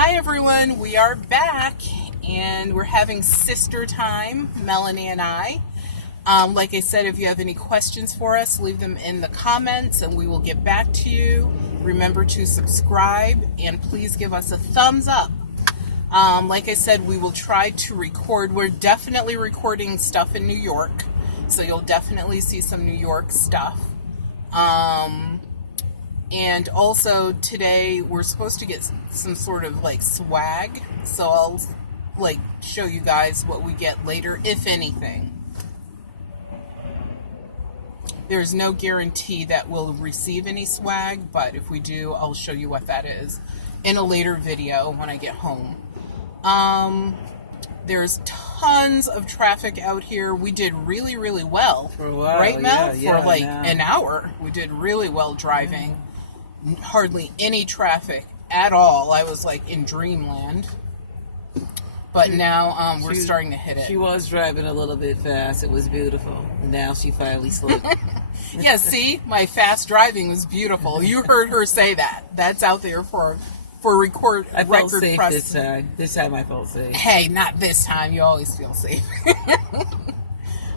Hi everyone, we are back and we're having sister time, Melanie and I. Like I said, if you have any questions for us, leave them in the comments and we will get back to you. Remember to subscribe and please give us a thumbs up. Like I said, we will try to record. We're definitely recording stuff in New York, so you'll definitely see some New York stuff. And also today we're supposed to get some sort of like swag, so I'll like show you guys what we get later, if anything. There's no guarantee that we'll receive any swag, but if we do, I'll show you what that is in a later video when I get home. There's tons of traffic out here. We did really, really well. For a while, right, Mel? For like an hour. We did really well driving. Hardly any traffic at all. I was like in dreamland. But now we're starting to hit it. She was driving a little bit fast. It was beautiful. And now she finally slowed. Yeah, see? My fast driving was beautiful. You heard her say that. That's out there for record. I felt safe press. this time. This time I felt safe. Hey, not this time. You always feel safe.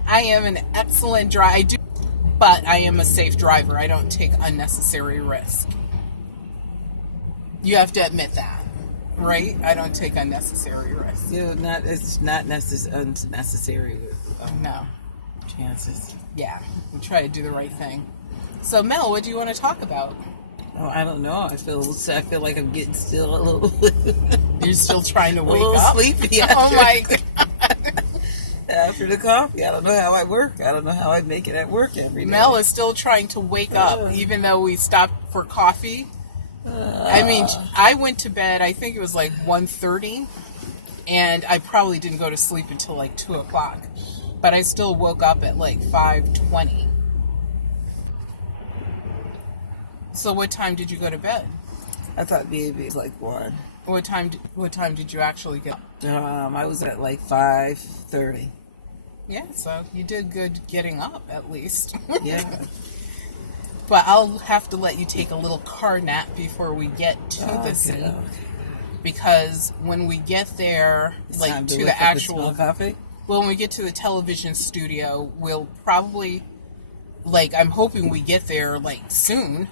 I am an excellent driver. But I am a safe driver. I don't take unnecessary risk. You have to admit that, right? I don't take unnecessary risks. It's not unnecessary. No. Chances. Yeah, we try to do the right thing. So, Mel, what do you want to talk about? Oh, I don't know. I feel like I'm getting still a little. You're still trying to wake up? A little sleepy. Oh my God. After the coffee, I don't know how I work. I don't know how I make it at work every day. Mel is still trying to wake up, even though we stopped for coffee. I mean, I went to bed, I think it was like 1:30, and I probably didn't go to sleep until like 2 o'clock. But I still woke up at like 5:20. So what time did you go to bed? I thought maybe it was like 1. What time did you actually get up? I was at like 5:30. Yeah, so you did good getting up, at least. Yeah. But I'll have to let you take a little car nap before we get to the city. Okay. Because when we get there, like to the actual coffee? Well, when we get to the television studio, we'll probably, like, I'm hoping we get there like soon.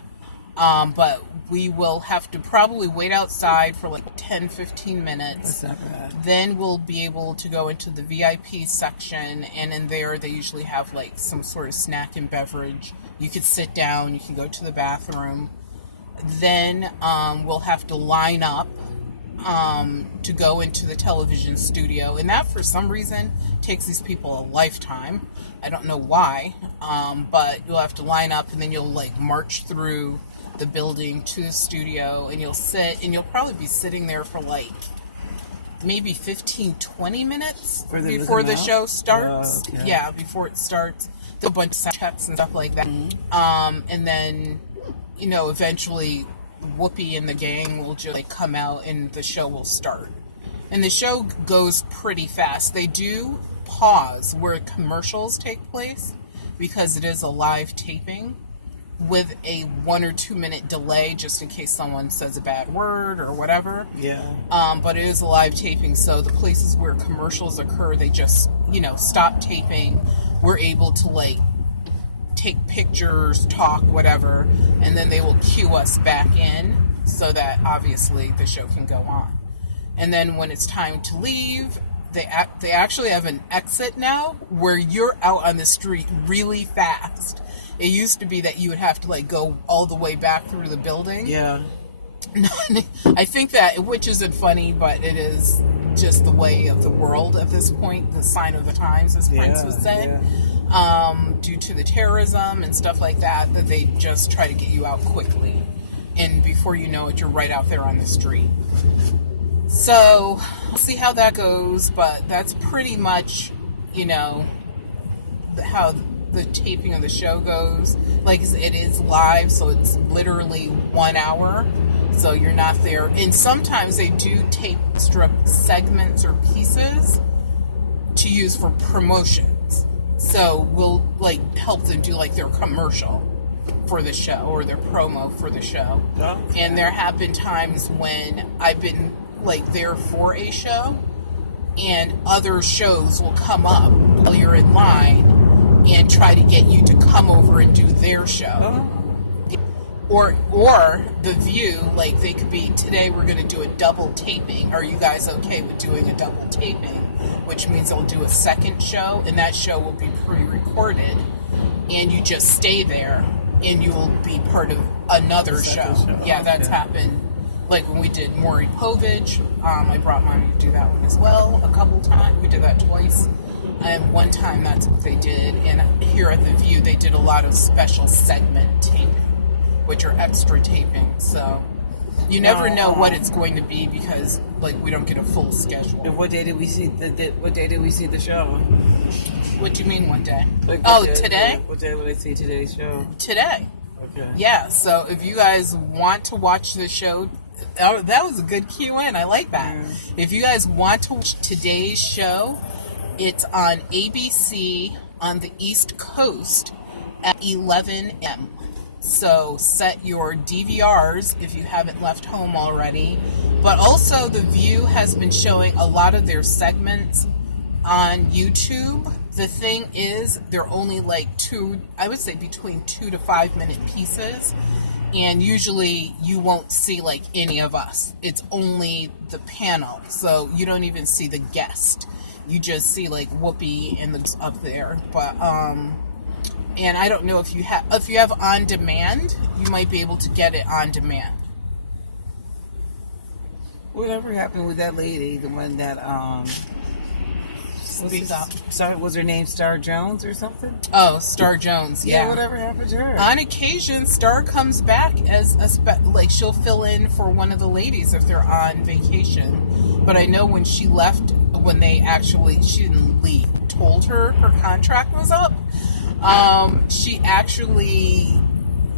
But we will have to probably wait outside for like 10-15 minutes. That's not bad. Then we'll be able to go into the VIP section, and in there they usually have like some sort of snack and beverage. You could sit down, you can go to the bathroom. Then we'll have to line up to go into the television studio, and that for some reason takes these people a lifetime. I don't know why, but you'll have to line up, and then you'll like march through the building to the studio, and you'll sit, and you'll probably be sitting there for like maybe 15-20 minutes before the show starts. Okay. Yeah, before it starts. There'll be a bunch of sound checks and stuff like that. Mm-hmm. And then, eventually Whoopi and the gang will just like come out and the show will start. And the show goes pretty fast. They do pause where commercials take place because it is a live taping, with a 1 or 2 minute delay just in case someone says a bad word or whatever. Yeah. But it is a live taping, so the places where commercials occur, they just, stop taping. We're able to like take pictures, talk, whatever, and then they will cue us back in so that obviously the show can go on. And then when it's time to leave, they actually have an exit now where you're out on the street really fast. It used to be that you would have to like go all the way back through the building. Yeah. I think that, which isn't funny, but it is just the way of the world at this point, the sign of the times, as Prince was saying, due to the terrorism and stuff like that they just try to get you out quickly. And before you know it, you're right out there on the street. So, we'll see how that goes, but that's pretty much, how the taping of the show goes. Like, it is live, so it's literally 1 hour, so you're not there. And sometimes they do tape extra segments or pieces to use for promotions. So we'll like help them do like their commercial for the show or their promo for the show. And there have been times when I've been like there for a show, and other shows will come up while you're in line and try to get you to come over and do their show. Or the View, like they could be, today we're going to do a double taping. Are you guys okay with doing a double taping? Which means they'll do a second show, and that show will be pre-recorded, and you just stay there, and you will be part of another show. Yeah, that's happened. Like when we did Maury Povich, I brought Mommy to do that one as well a couple times. We did that twice. And one time that's what they did. And here at The View, they did a lot of special segment taping, which are extra taping. So you never know what it's going to be because, like, we don't get a full schedule. And what day did we see the show? What do you mean, what day? Like, today? What day would I see today's show? Today. Okay. Yeah, so if you guys want to watch the show, that was a good Q&A. I like that. Yeah. If you guys want to watch today's show, it's on ABC on the East Coast at 11 a.m. So set your DVRs if you haven't left home already. But also, The View has been showing a lot of their segments on YouTube. The thing is, they're only like between 2 to 5 minute pieces. And usually you won't see like any of us. It's only the panel. So you don't even see the guest. You just see like Whoopi and the up there. But and I don't know if you have on demand, you might be able to get it on demand. Whatever happened with that lady, the one that was her name Star Jones or something? Oh, Star Jones. Yeah. Whatever happened to her? On occasion, Star comes back as she'll fill in for one of the ladies if they're on vacation. But I know when she left, she didn't leave, told her contract was up. She actually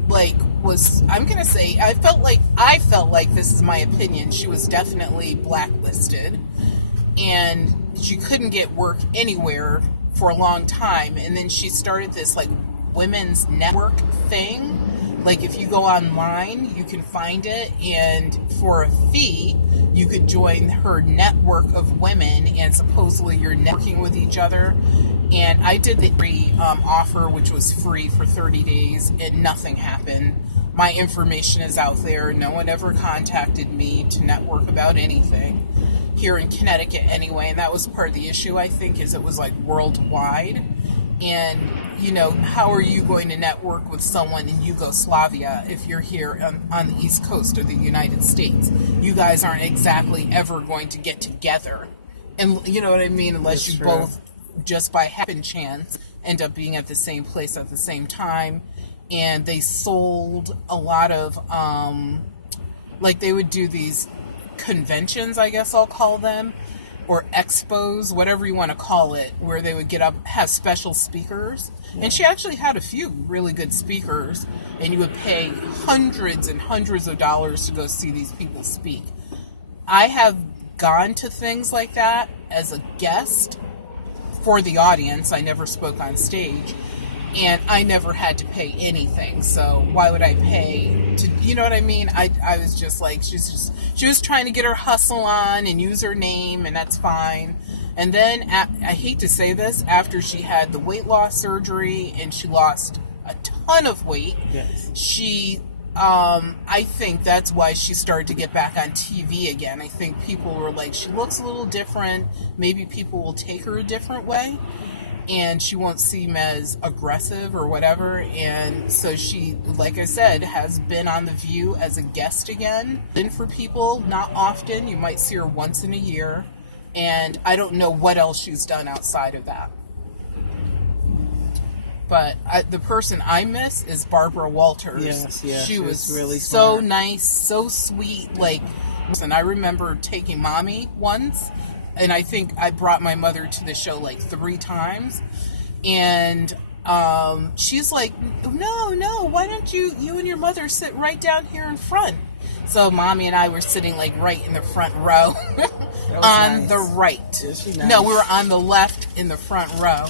I'm gonna say I felt like this is my opinion. She was definitely blacklisted, and she couldn't get work anywhere for a long time. And then she started this like women's network thing. Like if you go online, you can find it, and for a fee, you could join her network of women, and supposedly you're networking with each other. And I did the free offer, which was free for 30 days, and nothing happened. My information is out there. No one ever contacted me to network about anything here in Connecticut anyway. And that was part of the issue, I think, is it was like worldwide. And, how are you going to network with someone in Yugoslavia if you're here on the East Coast of the United States? You guys aren't exactly ever going to get together. And you know what I mean? Unless you both, just by happen chance, end up being at the same place at the same time. And they sold a lot of, they would do these conventions, I guess I'll call them, or expos, whatever you want to call it, where they would get up, have special speakers. And she actually had a few really good speakers, and you would pay hundreds and hundreds of dollars to go see these people speak. I have gone to things like that as a guest for the audience. I never spoke on stage, and I never had to pay anything. So why would I pay to, you know what I mean? I was just like, she was trying to get her hustle on and use her name, and that's fine. And then, I hate to say this, after she had the weight loss surgery and she lost a ton of weight, yes, she, I think that's why she started to get back on TV again. I think people were like, she looks a little different. Maybe people will take her a different way, and she won't seem as aggressive or whatever. And so she, like I said, has been on The View as a guest again. And for people, not often. You might see her once in a year. And I don't know what else she's done outside of that. But the person I miss is Barbara Walters. Yes, she was really so smart. Nice, so sweet. And I remember taking Mommy once, and I think I brought my mother to the show 3 times. And she's like, no, why don't you and your mother sit right down here in front? So Mommy and I were sitting right in the front row on the right. Is she nice? No, we were on the left in the front row.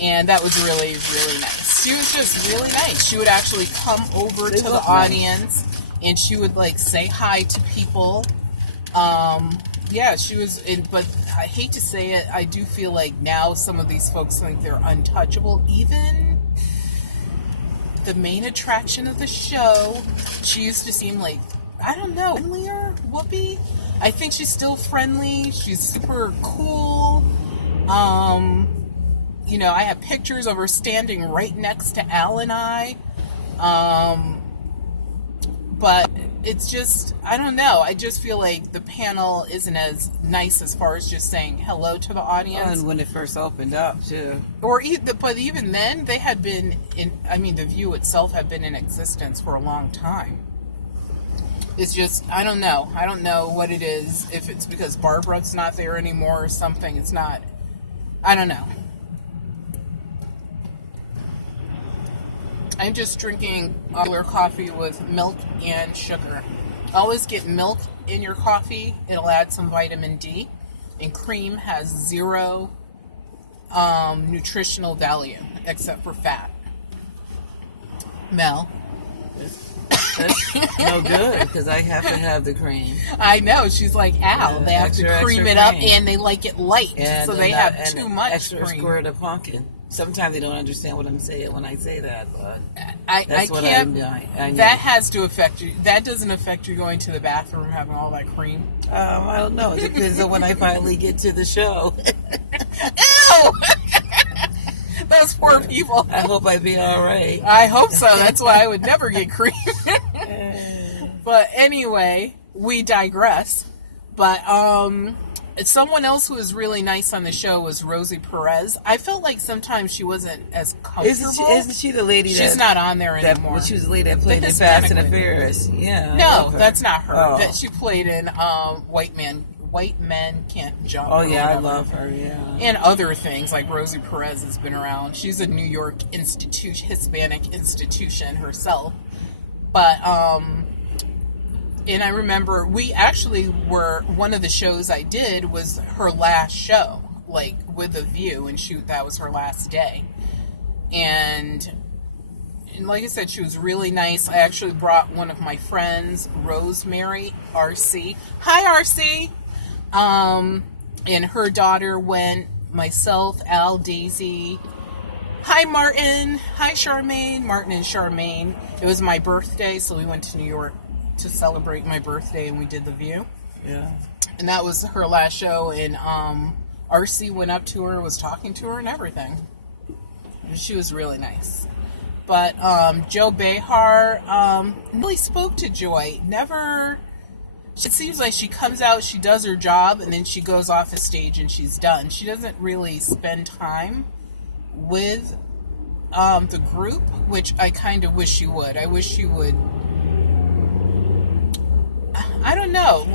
And that was really, really nice. She was just really nice. She would actually come over to the audience, and she would say hi to people. Yeah, she was in, but I hate to say it, I do feel like now some of these folks think they're untouchable. Even the main attraction of the show, she used to seem like, I don't know, friendlier, Whoopi. I think she's still friendly. She's super cool. You know, I have pictures of her standing right next to Al and I. But it's just, I don't know. I just feel like the panel isn't as nice as far as just saying hello to the audience. And when it first opened up, too. But even then, they had been The View itself had been in existence for a long time. It's just, I don't know. I don't know what it is. If it's because Barbara's not there anymore or something. It's not, I don't know. I'm just drinking regular coffee with milk and sugar. Always get milk in your coffee. It'll add some vitamin D. And cream has zero nutritional value except for fat. Mel? That's no good, because I have to have the cream. I know. She's like Al. They have to cream it up, and they like it light. And so they have too much extra cream. squirt of pumpkin. Sometimes they don't understand what I'm saying when I say that, but I what can't. I know. That has to affect you. That doesn't affect you going to the bathroom having all that cream. I don't know. It depends on when I finally get to the show. Ew! Those poor people. I hope I'd be all right. I hope so. That's why I would never get cream. But anyway, we digress. But someone else who was really nice on the show was Rosie Perez. I felt like sometimes she wasn't as comfortable. Isn't she the lady She's not on there anymore. She was the lady that played in Fast and the Furious. Yeah. No, that's not her. Oh. That she played in White Men Can't Jump. Oh, yeah, I love her, yeah. And other things, like Rosie Perez has been around. She's a New York Hispanic institution herself. But, and I remember one of the shows I did was her last show, like, with The View, and that was her last day. And like I said, she was really nice. I actually brought one of my friends, Rosemary, RC. Hi, RC! And her daughter went, myself, Al, Daisy. Hi, Martin. Hi, Charmaine. Martin and Charmaine. It was my birthday, so we went to New York to celebrate my birthday, and we did The View. Yeah. And that was her last show, and RC went up to her, was talking to her and everything. And she was really nice. But Joe Behar really spoke to Joy. Never... It seems like she comes out, she does her job, and then she goes off the stage and she's done. She doesn't really spend time with the group, which I kind of wish she would. I wish she would. I don't know,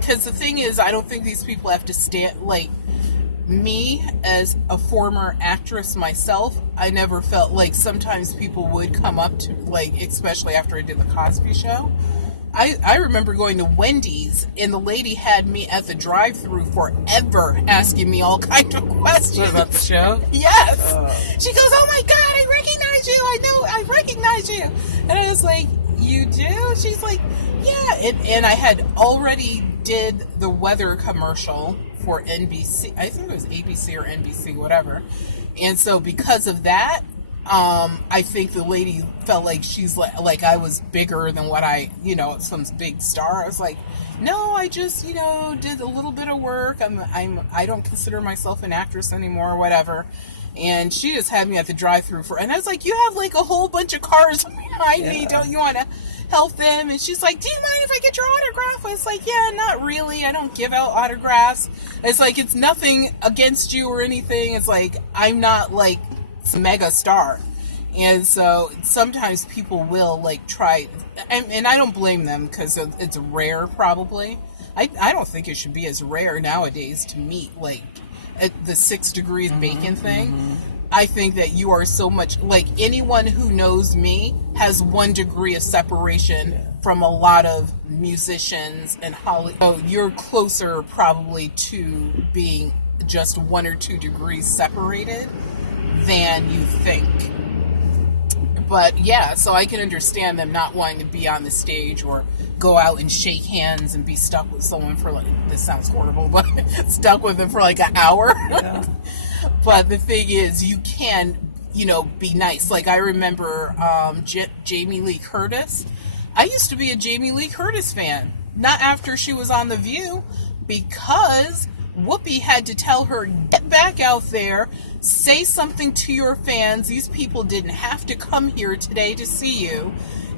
because the thing is, I don't think these people have to stand, me as a former actress myself, I never felt like sometimes people would come up to, especially after I did the Cosby Show. I remember going to Wendy's, and the lady had me at the drive-thru forever asking me all kinds of questions. What, about the show? Yes. She goes, oh my God, I recognize you. I recognize you. And I was like, you do? She's like, yeah. And I had already did the weather commercial for NBC. I think it was ABC or NBC, whatever. And so because of that, I think the lady felt like she's like I was bigger than what some big star. I was like, no, I just, did a little bit of work. I don't consider myself an actress anymore or whatever. And she just had me at the drive-thru and I was like, you have a whole bunch of cars behind me. Don't you want to help them? And she's like, do you mind if I get your autograph? I was like, yeah, not really. I don't give out autographs. It's like, it's nothing against you or anything. It's like, I'm not mega star. And so sometimes people will try, and I don't blame them because it's rare probably. I don't think it should be as rare nowadays to meet at the 6 degrees bacon thing. Mm-hmm. I think that you are so much anyone who knows me has 1 degree of separation from a lot of musicians and Hollywood. So you're closer probably to being just 1 or 2 degrees separated than you think. But yeah, so I can understand them not wanting to be on the stage or go out and shake hands and be stuck with someone for like, this sounds horrible, but stuck with them for like an hour. Yeah. But the thing is, you can, be nice. Like I remember Jamie Lee Curtis. I used to be a Jamie Lee Curtis fan. Not after she was on The View, because Whoopi had to tell her, get back out there, say something to your fans. These people didn't have to come here today to see you.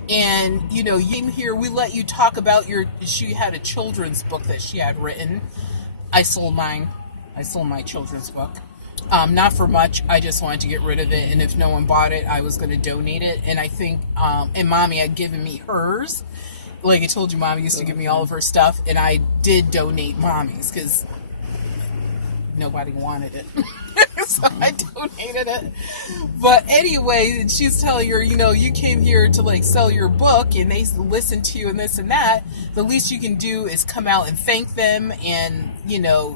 And, you came here, we let you talk about she had a children's book that she had written. I sold mine. I sold my children's book. Not for much. I just wanted to get rid of it. And if no one bought it, I was going to donate it. And I think, and Mommy had given me hers. Like I told you, Mommy used to give me all of her stuff. And I did donate Mommy's because nobody wanted it. So I donated it. But anyway, she's telling her, you came here to like sell your book and they listen to you and this and that. The least you can do is come out and thank them and,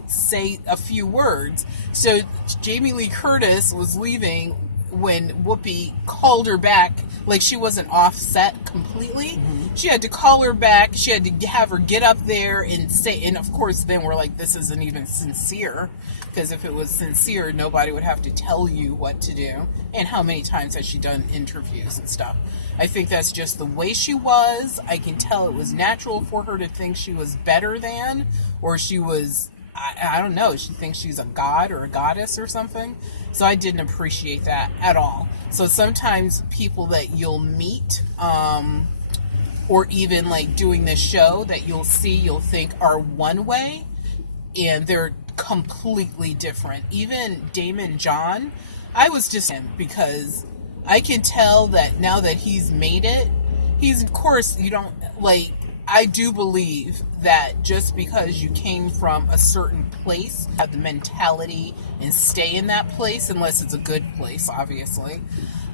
say a few words. So Jamie Lee Curtis was leaving when Whoopi called her back. Like she wasn't offset completely. Mm-hmm. She had to call her back. She had to have her get up there and say, and of course then we're like, this isn't even sincere. Because if it was sincere, nobody would have to tell you what to do. And how many times has she done interviews and stuff? I think that's just the way she was. I can tell it was natural for her to think she was better than, or she was, I don't know, she thinks she's a god or a goddess or something. So I didn't appreciate that at all. So sometimes people that you'll meet, or even like doing this show that you'll think are one way, and they're completely different. Even Damon John, I was just him because I can tell that now that he's made it, of course, you don't like, I do believe that just because you came from a certain place, have the mentality and stay in that place, unless it's a good place, obviously.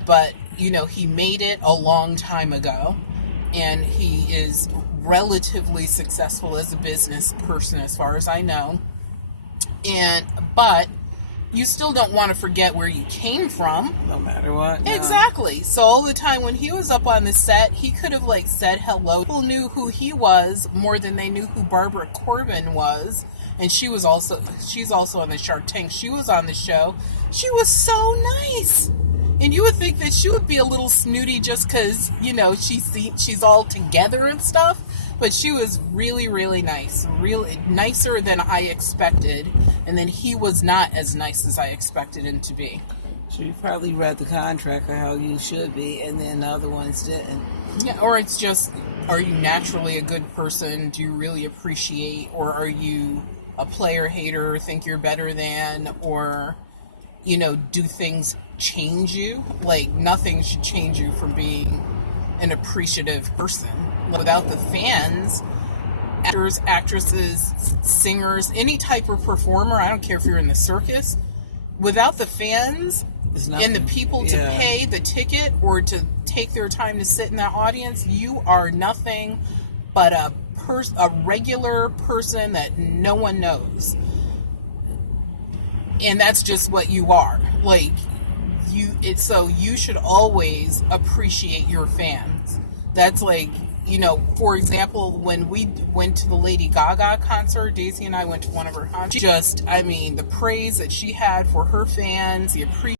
But, he made it a long time ago, and he is relatively successful as a business person, as far as I know. But you still don't want to forget where you came from. No matter what. No. Exactly. So all the time when he was up on the set, he could have said hello. People knew who he was more than they knew who Barbara Corbin was. And she's also on the Shark Tank. She was on the show. She was so nice. And you would think that she would be a little snooty just because, she's all together and stuff. But she was really, really nice. Really nicer than I expected. And then he was not as nice as I expected him to be. So you probably read the contract or how you should be, and then the other ones didn't. Yeah, or it's just, are you naturally a good person? Do you really appreciate? Or are you a player hater, think you're better than? Or, do things change you? Like, nothing should change you from being an appreciative person. Without the fans, actors, actresses, singers, any type of performer, I don't care if you're in the circus, without the fans and the people to pay the ticket or to take their time to sit in that audience, you are nothing but a regular person that no one knows. And that's just what you are. So you should always appreciate your fans. That's for example, when we went to the Lady Gaga concert, Daisy and I went to one of her concerts. The praise that she had for her fans, the appreciation